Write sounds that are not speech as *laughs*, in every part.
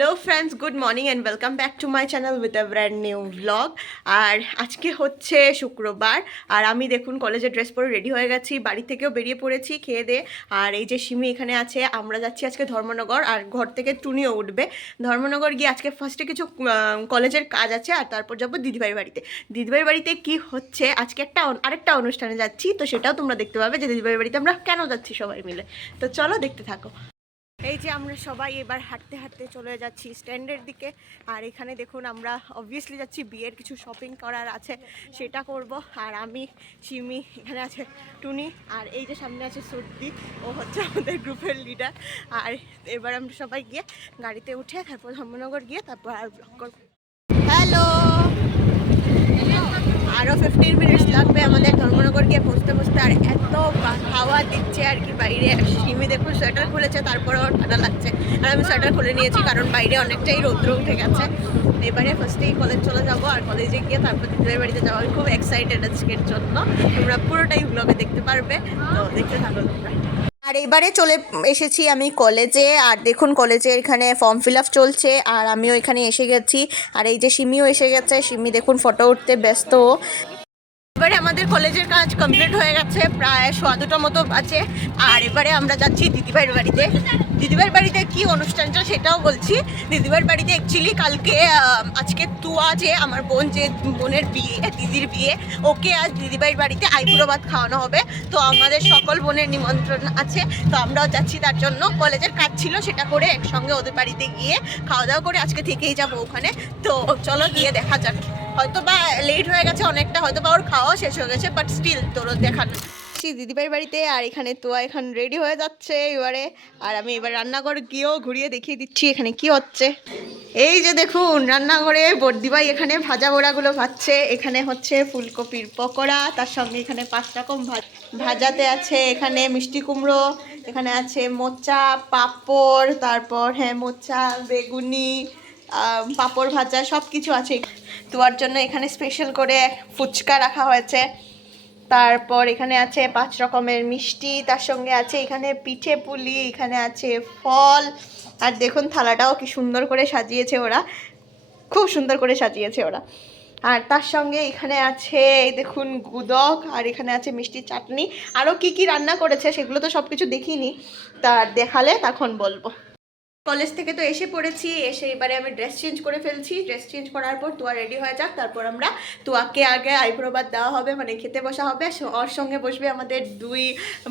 Hello friends good morning and welcome back to my channel with a brand new vlog আর আজকে হচ্ছে শুক্রবার। আর আমি দেখুন কলেজে ড্রেস পরে রেডি হয়ে গেছি, বাড়ি থেকেও বেরিয়ে পড়েছি খেয়ে দে। আর এই যে সিমি এখানে আছে, আমরা যাচ্ছি আজকে ধর্মনগর। আর ঘর থেকে টুনিও উঠবে। ধর্মনগর গিয়ে আজকে ফার্স্টে কিছু কলেজের কাজ আছে আর তারপর যাব দিদিভাইয়ের বাড়িতে। দিদিভাইয়ের বাড়িতে কি হচ্ছে, আজকে একটা আরেকটা অনুষ্ঠানে যাচ্ছি, তো সেটাও তোমরা দেখতে পাবে যে দিদিভাইয়ের বাড়িতে আমরা কেন যাচ্ছি সবাই মিলে। তো চলো দেখতে থাকো। এই যে আমরা সবাই এবার হাঁটতে হাঁটতে চলে যাচ্ছি স্ট্যান্ডের দিকে। আর এখানে দেখুন আমরা অবভিয়াসলি যাচ্ছি, বিয়ের কিছু শপিং করার আছে, সেটা করব। আর আমি সিমি এখানে আছে টুনি, আর এই যে সামনে আছে সর্দি ও হচ্ছে আমাদের গ্রুপের লিডার আর এবার আমরা সবাই গিয়ে গাড়িতে উঠে তারপর ধর্মনগর গিয়ে তারপর আর ব্লক করব হ্যালো আরও ফিফটিন মিনিটস লাগবে আমাদের ধর্মনগর গিয়ে পৌঁছতে পৌঁছতে, আর এত হাওয়া দিচ্ছে আর কি বাইরে। সিমি দেখুন সোয়েটার খুলেছে, তারপরেও ঠান্ডা লাগছে। আর আমি সোয়েটার খুলে নিয়েছি, কারণ বাইরে অনেকটাই রৌদ্র উঠে গেছে। এবারে ফার্স্টেই কলেজ চলে যাব, আর কলেজে গিয়ে তারপর দিদিদের বাড়িতে যাব আমি খুব এক্সাইটেড আজকের জন্য। তোমরা পুরোটাই ব্লগে দেখতে পারবে, তো দেখতে থাকো তোমরা। আর এবারে চলে এসেছি আমি কলেজে, আর দেখুন কলেজে এখানে ফর্ম ফিল আপ চলছে, আর আমিও এখানে এসে গেছি। আর এই যে সিমিও এসে গেছে সিমি দেখুন ফটো উঠতে ব্যস্ত। এবারে আমাদের কলেজের কাজ কমপ্লিট হয়ে গেছে, প্রায় সোয়া দুটো মতো আছে আর এবারে আমরা যাচ্ছি দিদিভাইয়ের বাড়িতে। দিদিভাইয়ের বাড়িতে কি অনুষ্ঠানটা সেটাও বলছি। দিদিভাইয়ের বাড়িতে অ্যাকচুয়ালি কালকে আজকে তুয়া যে আমার বোন যে বোনের বিয়ে, দিদির বিয়ে, ওকে আজ দিদিভাইয়ের বাড়িতে আইবুড়ো ভাত খাওয়ানো হবে। তো আমাদের সকল বোনের নিমন্ত্রণ আছে। তো আমরাও যাচ্ছি তার জন্য। কলেজের কাজ ছিল সেটা করে একসঙ্গে ওদের বাড়িতে গিয়ে খাওয়া দাওয়া করে আজকে থেকেই যাব ওখানে। তো চলো গিয়ে দেখা যাক। হয়তো বা লেট হয়ে গেছে, অনেকটা হয়তো বা ওর খাওয়া শেষ হয়ে গেছে বাট স্টিল তোর দেখানো। দিদিভাইয়ের বাড়িতে আর এখানে তো এখন রেডি হয়ে যাচ্ছে এবারে। আর আমি এবার রান্নাঘর গিয়েও ঘুরিয়ে দেখিয়ে দিচ্ছি এখানে কি হচ্ছে। এই যে দেখুন, রান্নাঘরে বর্দিভাই এখানে ভাজা বড়াগুলো ভাজছে। এখানে হচ্ছে ফুলকপির পকোড়া, তার সঙ্গে এখানে পাঁচ রকম ভাজ- ভাজাতে আছে। এখানে মিষ্টি কুমড়ো, এখানে আছে মোচা, পাঁপড়, তারপর হ্যাঁ মোচা, বেগুনি পাঁপড় ভাজা সব কিছু আছে। তোয়ার জন্য এখানে স্পেশাল করে ফুচকা রাখা হয়েছে। তারপর এখানে আছে পাঁচ রকমের মিষ্টি, তার সঙ্গে আছে এখানে পিঠে পুলি, এখানে আছে ফল। আর দেখুন থালাটাও কি সুন্দর করে সাজিয়েছে ওরা। খুব সুন্দর করে সাজিয়েছে ওরা। আর তার সঙ্গে এখানে আছে দেখুন গুদক, আর এখানে আছে মিষ্টি চাটনি। আরও কি কি রান্না করেছে সেগুলো তো সব কিছু দেখিনি। তা দেখালে তখন বলব। কলেজ থেকে তো এসে পড়েছি, এসে এবারে আমি ড্রেস চেঞ্জ করে ফেলছি। ড্রেস চেঞ্জ করার পর তুয়া রেডি হয়ে যাক, তারপর আমরা তোয়াকে আগে আইব্রোবাদ দেওয়া হবে মানে খেতে বসা হবে ওর সঙ্গে বসবে আমাদের দুই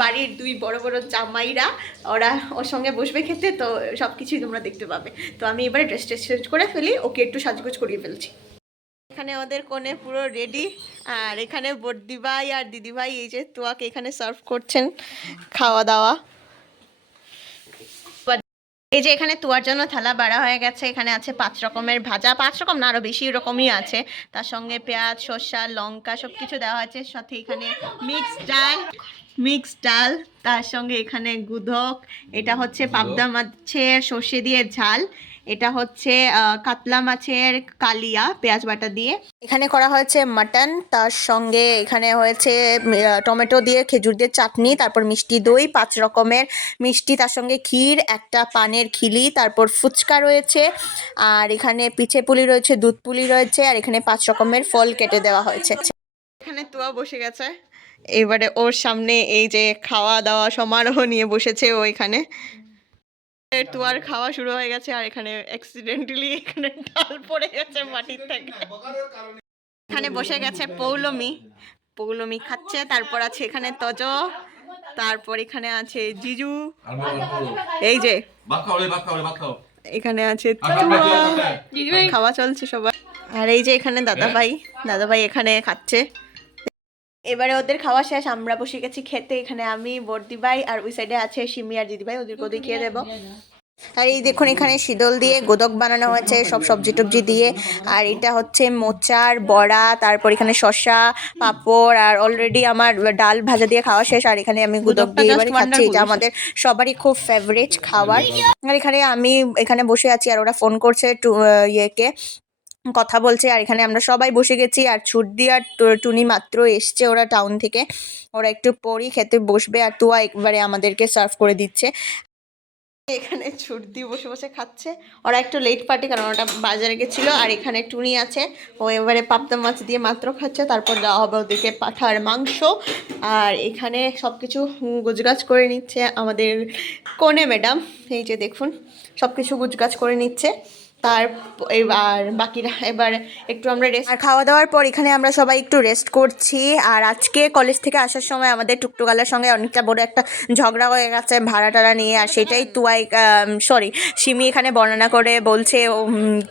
বাড়ির দুই বড় বড় জামাইরা। ওরা ওর সঙ্গে বসবে খেতে, তো সব কিছুই তোমরা দেখতে পাবে। তো আমি এবারে ড্রেস ট্রেস চেঞ্জ করে ফেলি, ওকে একটু সাজগোজ করিয়ে ফেলছি। এখানে ওদের কোণে পুরো রেডি আর এখানে বর্দিভাই আর দিদিভাই এই যে তোয়াকে এখানে সার্ভ করছেন, খাওয়া দাওয়া। এই যে এখানে তোয়ার জন্য থালা বাড়া হয়ে গেছে এখানে আছে পাঁচ রকমের ভাজা পাঁচ রকম না আরও বেশি রকমই আছে। তার সঙ্গে পেঁয়াজ শসা লঙ্কা সব কিছু দেওয়া আছে সাথে এখানে মিক্স ডাল মিক্স ডাল তার সঙ্গে এখানে গুধক এটা হচ্ছে পাবদা মাছের সর্ষে দিয়ে ঝাল। এটা হচ্ছে কাতলা মাছের কালিয়া পেঁয়াজ বাটা দিয়ে। এখানে করা হয়েছে মাটন তার সঙ্গে এখানে হয়েছে টমেটো দিয়ে খেজুর দিয়ে চাটনি তারপর মিষ্টি দই পাঁচ রকমের মিষ্টি তার সঙ্গে ক্ষীর একটা পানের খিলি তারপর ফুচকা রয়েছে আর এখানে পিঠে পুলি রয়েছে দুধ পুলি রয়েছে আর এখানে পাঁচ রকমের ফল কেটে দেওয়া হয়েছে। এখানে তোয়া বসে গেছে। এবারে ওর সামনে এই যে খাওয়া দাওয়া সমারোহ নিয়ে বসেছে ও এখানে। তোয়ার খাওয়া শুরু হয়ে গেছে আর এখানে অ্যাক্সিডেন্টালি এখানে ডাল পড়ে গেছে মাটির থেকে। এখানে বসে গেছে পৌলমি। পৌলমি খাচ্ছে তারপর আছে এখানে তজ তারপর এখানে আছে জিজু। এই যে এখানে আছে খাওয়া চলছে সবাই। আর এই যে এখানে দাদা ভাই দাদা ভাই এখানে খাচ্ছে। এবারে ওদের খাওয়া শেষ আমরা বসে গেছি খেতে এখানে আমি বর্দি ভাই আর ওই সাইডে আছে সিমি আর দিদি ভাই ওদেরকে ওদের খেয়ে দেবো। আর এই দেখুন এখানে শীতল দিয়ে গোদক বানানো হয়েছে সব সবজি টবজি দিয়ে। আর এটা হচ্ছে মোচার বড়া তারপর এখানে শসা পাঁপড় আর অলরেডি আমার ডাল ভাজা দিয়ে খাওয়া শেষ। আর এখানে আমি গুদক দিয়ে এবারে খাচ্ছি এটা আমাদের সবারই খুব ফেভারিট খাবার। আর এখানে আমি এখানে বসে আছি আর ওরা ফোন করছে টু- ইয়েকে। কথা বলছে আর এখানে আমরা সবাই বসে গেছি আর ছুটদি আর টুনি মাত্র এসছে ওরা টাউন থেকে। ওরা একটু পরই খেতে বসবে আর তুয়া একবারে আমাদেরকে সার্ভ করে দিচ্ছে। এখানে ছুট দিয়ে বসে বসে খাচ্ছে। ওরা একটু লেট পার্টি কারণ ওটা বাজারে গেছিল আর এখানে টুনি আছে। ও এবারে পাবদা মাছ দিয়ে মাত্র খাচ্ছে, তারপর দেওয়া হবে ওদেরকে পাঠার মাংস। আর এখানে সব কিছু গুজগাছ করে নিচ্ছে আমাদের কোনে ম্যাডাম। এই যে দেখুন সব কিছু গুজগাছ করে নিচ্ছে। তার এবার বাকিরা এবার একটু আমরা রেস্ট আর খাওয়া দাওয়ার পর এখানে আমরা সবাই একটু রেস্ট করছি। আর আজকে কলেজ থেকে আসার সময় আমাদের টুকটুকালার সঙ্গে অনেকটা বড় একটা ঝগড়া হয়ে গেছে ভাড়া টাড়া নিয়ে। আর সেটাই তুয়াই সরি সিমি এখানে বর্ণনা করে বলছে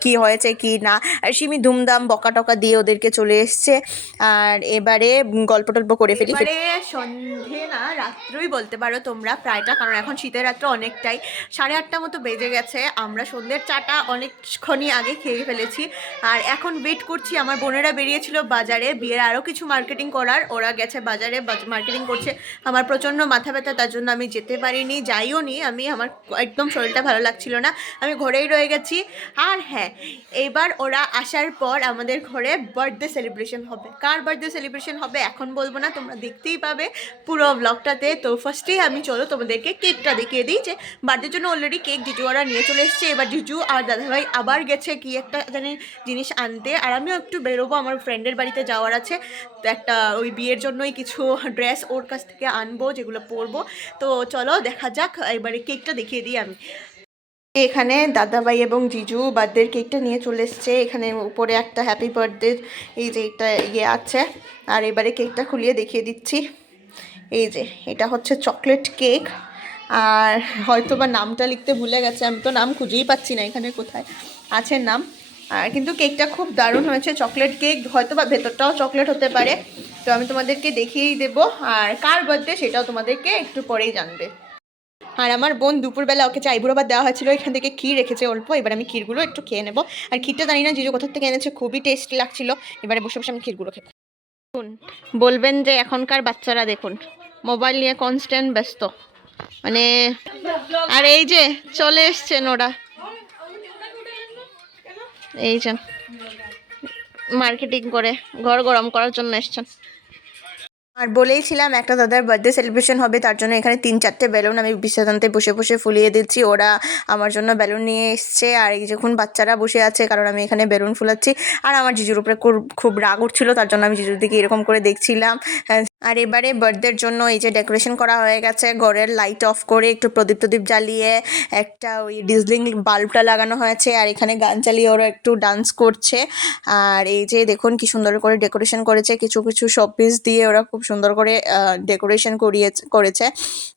কি হয়েছে কি না। আর সিমি ধুমধাম বকা টকা দিয়ে ওদেরকে চলে এসছে। আর এবারে গল্প টল্প করে ফেলি। সন্ধে না রাত্রই বলতে পারো তোমরা প্রায়টা কারণ এখন শীতের রাত্র অনেকটাই। সাড়ে আটটা মতো বেজে গেছে আমরা সন্ধ্যের চাটা অনেকক্ষণই আগে খেয়ে ফেলেছি। আর এখন ওয়েট করছি, আমার বোনেরা বেরিয়েছিল বাজারে। বিয়ের আরও কিছু মার্কেটিং করার, ওরা গেছে বাজারে মার্কেটিং করছে। আমার প্রচণ্ড মাথা ব্যথা, তার জন্য আমি যেতে পারিনি, যাইও নি। আমি আমার একদম শরীরটা ভালো লাগছিল না। আমি ঘরেই রয়ে গেছি। আর হ্যাঁ এবার ওরা আসার পর আমাদের ঘরে বার্থডে সেলিব্রেশন হবে। কার বার্থডে সেলিব্রেশন হবে এখন বলব না, তোমরা দেখতেই পাবে। পুরো ব্লগটাতে তো ফার্স্টেই আমি চলো তোমাদেরকে কেকটা দেখিয়ে দিই যে বার্থডের জন্য অলরেডি কেক জিজু ওরা নিয়ে চলে এসছে। এবার জিজু আর দাদাভাই আবার গেছে কি একটা জানি জিনিস আনতে, আর আমিও একটু বেরোবো, আমার ফ্রেন্ডের বাড়িতে যাওয়ার আছে। তো একটা ওই বিয়ের জন্যই কিছু ড্রেস ওর কাছ থেকে আনব, যেগুলো পরবো। তো চলো দেখা যাক, এবারে কেকটা দেখিয়ে দিই আমি। এখানে দাদাভাই এবং জিজু বার্থডের কেকটা নিয়ে চলে এসছে। এখানে উপরে একটা হ্যাপি বার্থডে এই যে এটা ইয়ে আছে। আর এবারে কেকটা খুলিয়ে দেখিয়ে দিচ্ছি। এই যে, এটা হচ্ছে চকলেট কেক আর হয়তো বা নামটা লিখতে ভুলে গেছে, আমি তো নাম খুঁজেই পাচ্ছি না এখানে কোথায় আছে নাম। আর কিন্তু কেকটা খুব দারুণ হয়েছে, চকলেট কেক হয়তো বা ভেতরটাও চকলেট হতে পারে। তো আমি তোমাদেরকে দেখিয়েই দেবো, আর কার বার্থডে সেটাও তোমাদেরকে একটু পরেই জানবে। আর আমার বোন দুপুরবেলা ওকে চাইবুড়ো ভাত দেওয়া হয়েছিল, এখান থেকে ক্ষীর রেখেছে অল্প, এবার আমি ক্ষীরগুলো একটু খেয়ে নেব। আর ক্ষীরটা জানি না, জিজু কোথা থেকে এনেছে, খুবই টেস্টি লাগছিল, এবারে বসে বসে আমি ক্ষীরগুলো খেতে বলবেন যে এখনকার বাচ্চারা, দেখুন মোবাইল নিয়ে কনস্ট্যান্ট ব্যস্ত। মানে আর এই যে চলে এসছেন ওরা। এই যে মার্কেটিং করে, ঘর গরম করার জন্য এসছেন। আর বলেইছিলাম একটা দাদার বার্থডে সেলিব্রেশন হবে, তার জন্য এখানে তিন চারটে বেলুন আমি বিশ্বশান্তে বসে বসে ফুলিয়ে দিচ্ছি। ওরা আমার জন্য বেলুন নিয়ে এসছে, আর এই যখন বাচ্চারা বসে আছে, কারণ আমি এখানে বেলুন ফুলাচ্ছি, আর আমার জিজুর উপরে খুব- রাগ উঠছিল, তার জন্য আমি জিজুর দিকে এরকম করে দেখছিলাম। আর এবারে বার্থডের জন্য এই যে ডেকোরেশন করা হয়ে গেছে, ঘরের লাইট অফ করে একটু প্রদীপ প্রদীপ জ্বালিয়ে একটা ওই ডিজলিং বাল্বটা লাগানো হয়েছে আর এখানে গান চালিয়ে ওরা একটু ডান্স করছে। আর এই যে দেখুন কি সুন্দর করে ডেকোরেশন করেছে, কিছু কিছু শোপিস দিয়ে ওরা খুব সুন্দর করে ডেকোরেশন করিয়ে করেছে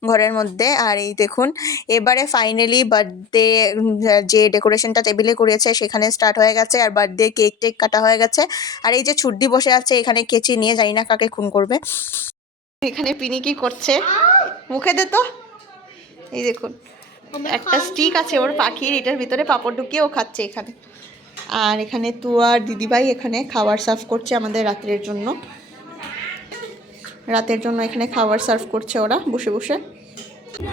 ঘরের মধ্যে। আর এই দেখুন, এবারে ফাইনালি বার্থডে যে ডেকোরেশনটা টেবিলে করেছে সেখানে স্টার্ট হয়ে গেছে আর বার্থডে কেক টেক কাটা হয়ে গেছে। আর এই যে ছুড্ডি বসে আছে, এখানে কেচি নিয়ে জানি না কাকে খুন করবে। এখানে পিনি কি করছে। মুখে দে তো। এই দেখুন একটা স্টিক আছে ওর পাখির এটার ভিতরে পাপড় ঢুকিয়ে ও খাচ্ছে এখানে। আর এখানে তু আর দিদিভাই এখানে খাবার সার্ভ করছে আমাদের রাত্রের জন্য। রাতের জন্য এখানে খাবার সার্ভ করছে ওরা বসে বসে।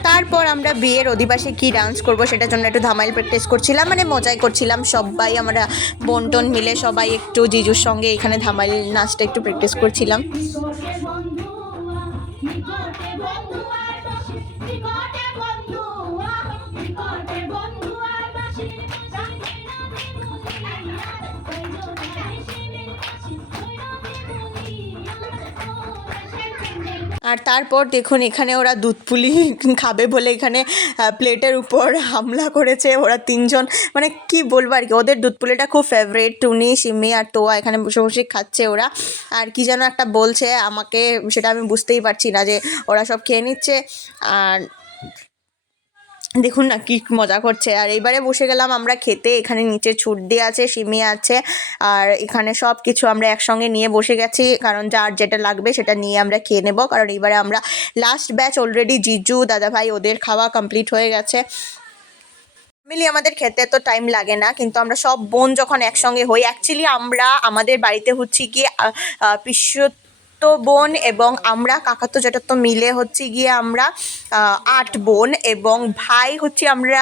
তারপর আমরা বিয়ের অধিবাসে কি ডান্স করব সেটার জন্য একটু ধামাইল প্র্যাকটিস করছিলাম মানে মজাই করছিলাম। সবাই আমরা বন্টন মিলে সবাই একটু জিজুর সঙ্গে এখানে ধামাইল নাচটা একটু প্র্যাকটিস করছিলাম। নিকটে বন্ধু আর বাসি নিকটে বন্ধু আর তারপর দেখুন, এখানে ওরা দুধ পুলি *laughs* খাবে বলে এখানে প্লেটের উপর হামলা করেছে। ওরা তিনজন মানে কি বলব আর কি, ওদের দুধ পুলিটা খুব ফেভারেট টুনি, সিমি আর তোয়া এখানে বসে বসে খাচ্ছে ওরা। আর কি যেন একটা বলছে আমাকে, সেটা আমি বুঝতেই পারছি না যে ওরা সব খেয়ে নিচ্ছে। আর দেখুন না কি মজা করছে। আর এইবারে বসে গেলাম আমরা খেতে, এখানে নিচে ছুট দিয়ে আছে, সিমি আছে, আর এখানে সব কিছু আমরা একসঙ্গে নিয়ে বসে গেছি, কারণ যার যেটা লাগবে সেটা নিয়ে আমরা খেয়ে নেব, কারণ এইবারে আমরা লাস্ট ব্যাচ অলরেডি জিজু, দাদাভাই ওদের খাওয়া কমপ্লিট হয়ে গেছে। ফ্যামিলি আমাদের খেতে তো টাইম লাগে না, কিন্তু আমরা সব বোন যখন একসঙ্গে হই অ্যাকচুয়ালি আমরা আমাদের বাড়িতে হচ্ছে গিয়ে পিসুত্ব বোন এবং আমরা কাকাতো জ্যাঠাতো মিলে হচ্ছে গিয়ে আমরা আট বোন এবং ভাই হচ্ছে আমরা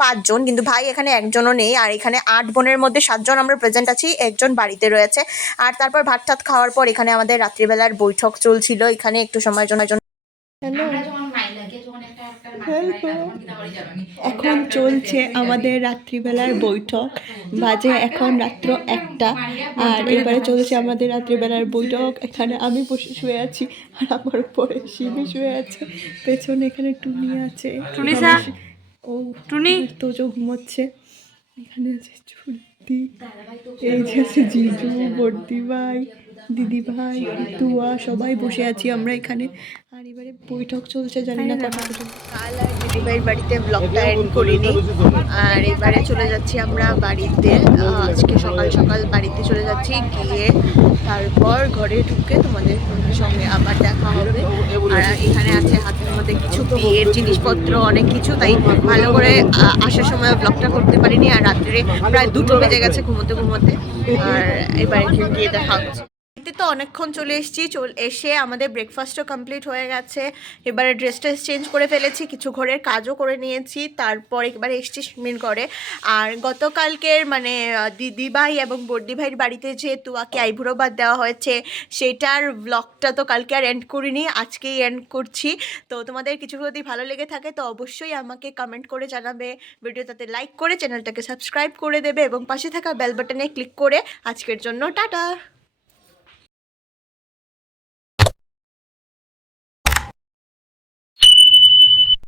পাঁচজন। কিন্তু ভাই এখানে একজনও নেই আর এখানে আট বোনের মধ্যে সাতজন আমরা প্রেজেন্ট আছি, একজন বাড়িতে রয়েছে। আর তারপর ভাত ঠাত খাওয়ার পর এখানে আমাদের রাত্রিবেলার বৈঠক চলছিল। এখানে একটু সময় জন্য এখন চলছে আমাদের রাত্রিবেলার বৈঠক। বাজে এখন রাত্র একটা। আর এবারে চলছে আমাদের রাত্রিবেলার বৈঠক। এখানে আমি বসে শুয়ে আছি আর আমার পরে শিবি শুয়ে আছে। পেছনে এখানে টুনি আছে? ও টুনি? তোজো ঘুমোচ্ছে। এখানে আছে চুলতি এই যে আছে জিজু বর্দি ভাই দিদি ভাই তুয়া সবাই বসে আছি আমরা এখানে। এবারে বৈঠক চলছে জানি না কাল আর দিদি ভাইয়ের বাড়িতে ব্লগটা এন্ড করিনি। আর এবারে চলে যাচ্ছি আমরা বাড়িতে। আজকে সকাল সকাল বাড়িতে চলে যাচ্ছি গিয়ে তারপর ঘরে ঢুকে তোমাদের সঙ্গে আবার দেখা হবে। আর এখানে আছে হাতের মধ্যে কিছু বিয়ের জিনিসপত্র অনেক কিছু তাই ভালো করে আসার সময় ব্লগটা করতে পারিনি। আর রাত্রে প্রায় দুটো বেজে গেছে ঘুমোতে ঘুমোতে। আর এবারে গিয়ে দেখা হচ্ছে। বাড়িতে তো অনেকক্ষণ চলে এসেছি, চল, এসে আমাদের ব্রেকফাস্টও কমপ্লিট হয়ে গেছে। এবারে ড্রেস ট্রেস চেঞ্জ করে ফেলেছি, কিছু ঘরের কাজও করে নিয়েছি, তারপর এবারে এসেছি সুইমিং করে। আর গতকালকের মানে দিদিভাই এবং বর্দিভাইয়ের বাড়িতে যে তুয়াকে আইভুড়ো বাদ দেওয়া হয়েছে, সেটার ব্লগটা তো কালকে আর এন্ড করিনি, আজকেই এন্ড করছি। তো তোমাদের কিছু যদি ভালো লেগে থাকে, তো অবশ্যই আমাকে কমেন্ট করে জানাবে। ভিডিওটাতে লাইক করে চ্যানেলটাকে সাবস্ক্রাইব করে দেবে এবং পাশে থাকা বেল বাটনে ক্লিক করে আজকের জন্য টাটা!